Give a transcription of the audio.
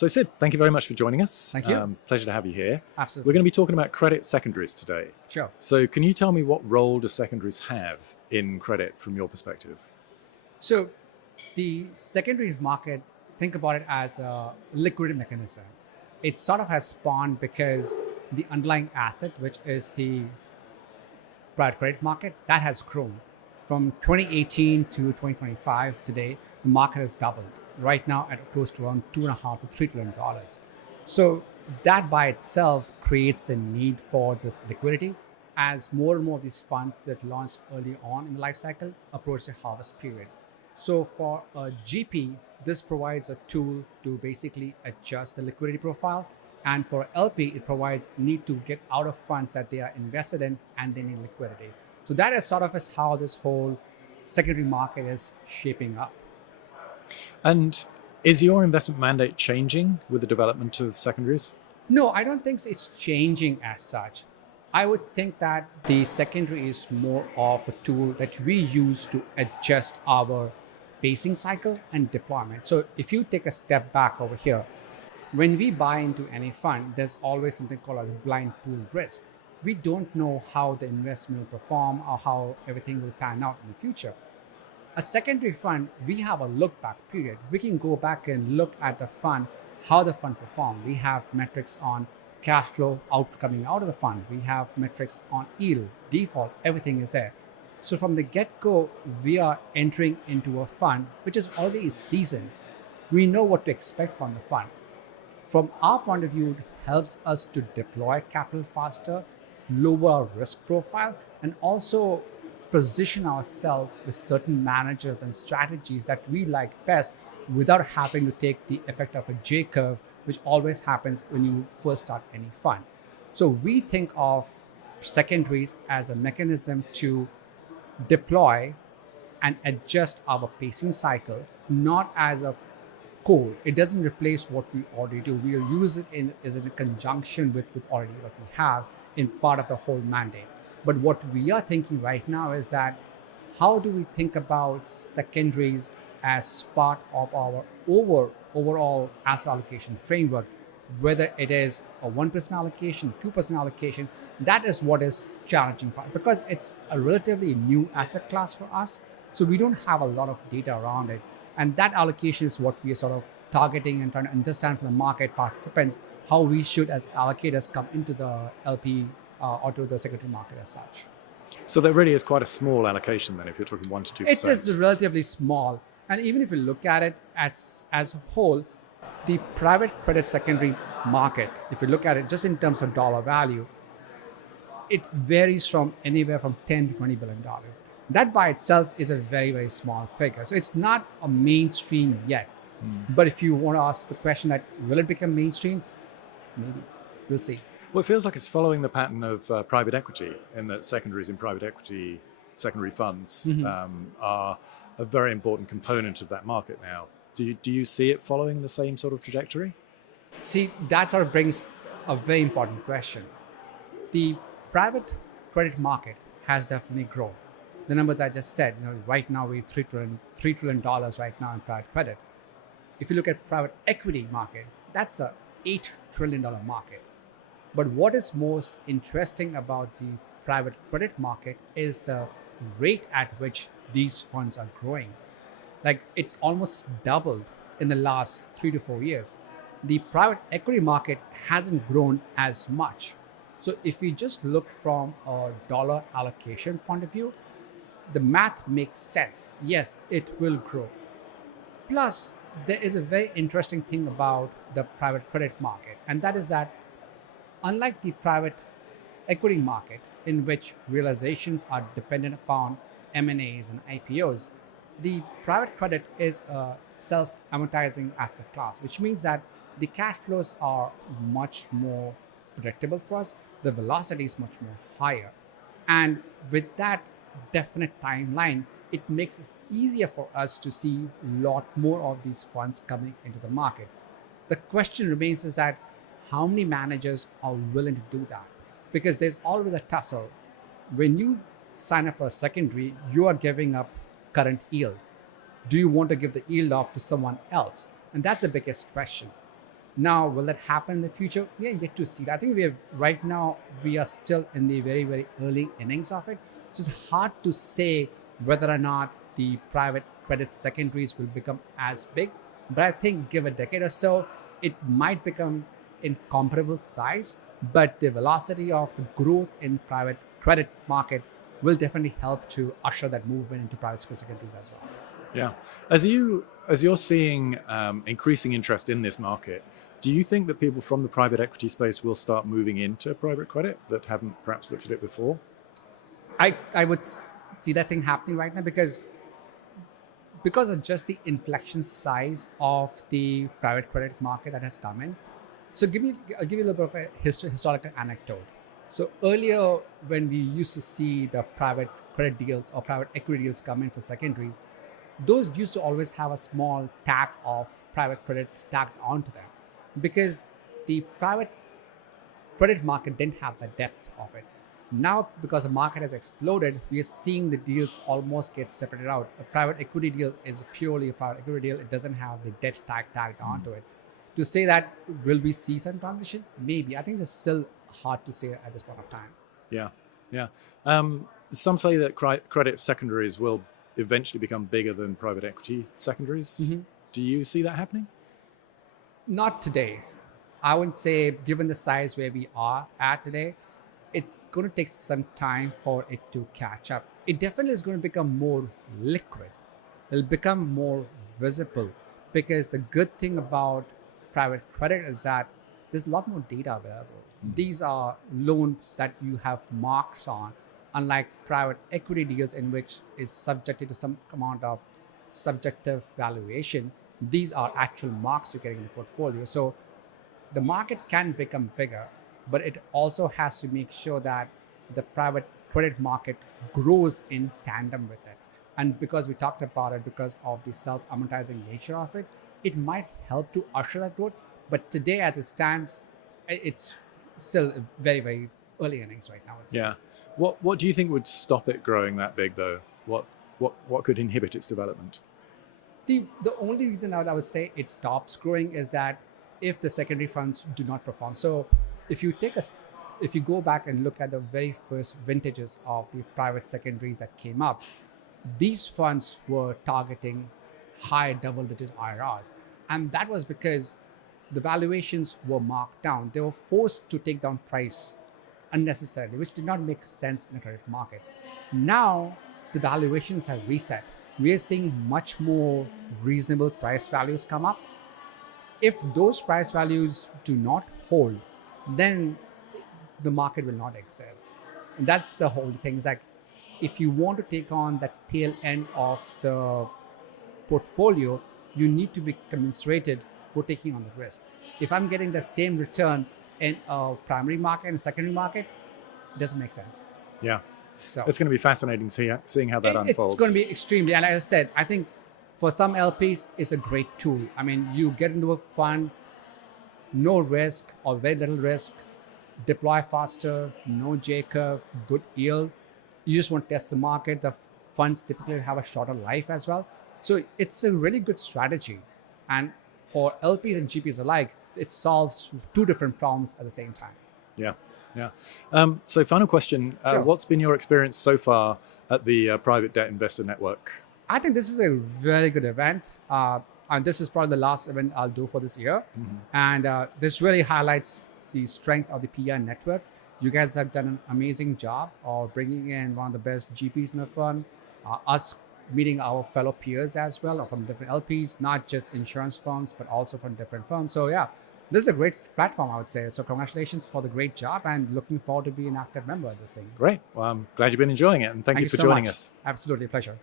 So Sid, thank you very much for joining us. Thank you. Pleasure to have you here. Absolutely. We're going to be talking about credit secondaries today. Sure. So can you tell me what role do secondaries have in credit from your perspective? So the secondary market, think about it as a liquidity mechanism. It sort of has spawned because the underlying asset, which is the private credit market, that has grown. From 2018 to 2025 today, the market has doubled. Right now at close to around $2.5 to $3 trillion. So that by itself creates a need for this liquidity as more and more of these funds that launched early on in the life cycle approach the harvest period. So for a GP, this provides a tool to basically adjust the liquidity profile. And for LP, it provides need to get out of funds that they are invested in and they need liquidity. So that is sort of is how this whole secondary market is shaping up. And is your investment mandate changing with the development of secondaries? No, I don't think it's changing as such. I would think that the secondary is more of a tool that we use to adjust our pacing cycle and deployment. So if you take a step back over here, when we buy into any fund, there's always something called as blind pool risk. We don't know how the investment will perform or how everything will pan out in the future. A secondary fund, we have a look back period. We can go back and look at the fund, how the fund performed. We have metrics on cash flow coming out of the fund. We have metrics on yield, default, everything is there. So from the get-go, we are entering into a fund which is already seasoned. We know what to expect from the fund. From our point of view, it helps us to deploy capital faster, lower our risk profile, and also position ourselves with certain managers and strategies that we like best without having to take the effect of a J curve, which always happens when you first start any fund. So we think of secondaries as a mechanism to deploy and adjust our pacing cycle, not as a core. It doesn't replace what we already do. We'll use it as in conjunction with already what we have in part of the whole mandate. But what we are thinking right now is that how do we think about secondaries as part of our overall asset allocation framework, whether it is a 1% allocation, 2% allocation. That is what is challenging part because it's a relatively new asset class for us. So we don't have a lot of data around it. And that allocation is what we are sort of targeting and trying to understand from the market participants how we should as allocators come into the LP or to the secondary market as such. So there really is quite a small allocation then if you're talking 1 to 2%. It is relatively small. And even if you look at it as a whole, the private credit secondary market, if you look at it just in terms of dollar value, it varies from anywhere from $10 to $20 billion. That by itself is a very, very small figure. So it's not a mainstream yet. But if you want to ask the question that will it become mainstream, maybe. We'll see. Well, it feels like it's following the pattern of private equity in that secondaries in private equity, secondary funds are a very important component of that market now. Do you see it following the same sort of trajectory? See, that sort of brings a very important question. The private credit market has definitely grown. The number that I just said, right now we're $3 trillion right now in private credit. If you look at private equity market, that's a $8 trillion market. But what is most interesting about the private credit market is the rate at which these funds are growing. Like it's almost doubled in the last 3 to 4 years. The private equity market hasn't grown as much. So if we just look from a dollar allocation point of view, the math makes sense. Yes, it will grow. Plus, there is a very interesting thing about the private credit market, and that is that unlike the private equity market, in which realizations are dependent upon M&As and IPOs, the private credit is a self-amortizing asset class, which means that the cash flows are much more predictable for us. The velocity is much more higher. And with that definite timeline, it makes it easier for us to see a lot more of these funds coming into the market. The question remains is that how many managers are willing to do that? Because there's always a tussle. When you sign up for a secondary, you are giving up current yield. Do you want to give the yield off to someone else? And that's the biggest question. Now, will that happen in the future? We are yet to see that. I think right now we are still in the very, very early innings of it. So it's hard to say whether or not the private credit secondaries will become as big. But I think give a decade or so, it might become in comparable size. But the velocity of the growth in private credit market will definitely help to usher that movement into private secondaries as well. Yeah. As you're seeing increasing interest in this market, do you think that people from the private equity space will start moving into private credit that haven't perhaps looked at it before? I would see that thing happening right now because of just the inflection size of the private credit market that has come in. So I'll give you a little bit of a historical anecdote. So earlier, when we used to see the private credit deals or private equity deals come in for secondaries, those used to always have a small tag of private credit tagged onto them because the private credit market didn't have the depth of it. Now, because the market has exploded, we are seeing the deals almost get separated out. A private equity deal is purely a private equity deal. It doesn't have the debt tag tagged onto it. To say that, will we see some transition? Maybe. I think it's still hard to say at this point of time. Yeah, yeah. Some say that credit secondaries will eventually become bigger than private equity secondaries. Do you see that happening? Not today. I would say, given the size where we are at today, it's going to take some time for it to catch up. It definitely is going to become more liquid. It'll become more visible because the good thing about private credit is that there's a lot more data available. These are loans that you have marks on, unlike private equity deals in which is subjected to some amount of subjective valuation. These are actual marks you're getting in the portfolio. So the market can become bigger, but it also has to make sure that the private credit market grows in tandem with it. And because we talked about it, because of the self-amortizing nature of it, it might help to usher that growth. But today, as it stands, it's still very, very early innings right now. Yeah. What do you think would stop it growing that big, though? What could inhibit its development? The only reason I would say it stops growing is that if the secondary funds do not perform. So if you go back and look at the very first vintages of the private secondaries that came up, these funds were targeting high double-digit IRRs. And that was because the valuations were marked down. They were forced to take down price unnecessarily, which did not make sense in a credit market. Now, the valuations have reset. We are seeing much more reasonable price values come up. If those price values do not hold, then the market will not exist. And that's the whole thing. It's like, if you want to take on that tail end of the portfolio, you need to be commiserated for taking on the risk. If I'm getting the same return in a primary market and secondary market, it doesn't make sense. Yeah. So it's going to be fascinating seeing how that unfolds. It's going to be extremely, and like I said, I think for some LPs, it's a great tool. I mean, you get into a fund, no risk or very little risk, deploy faster, no J curve, good yield. You just want to test the market. The funds typically have a shorter life as well. So it's a really good strategy. And for LPs and GPs alike, it solves two different problems at the same time. Yeah. Yeah. So final question, Sure. What's been your experience so far at the Private Debt Investor Network? I think this is a very good event. And this is probably the last event I'll do for this year. And this really highlights the strength of the PDI network. You guys have done an amazing job of bringing in one of the best GPs in the fund, us meeting our fellow peers as well from different LPs, not just insurance firms, but also from different firms. So yeah, this is a great platform, I would say. So congratulations for the great job and looking forward to being an active member of this thing. Great. Well, I'm glad you've been enjoying it, and thank you for so joining much. us. Absolutely, a pleasure.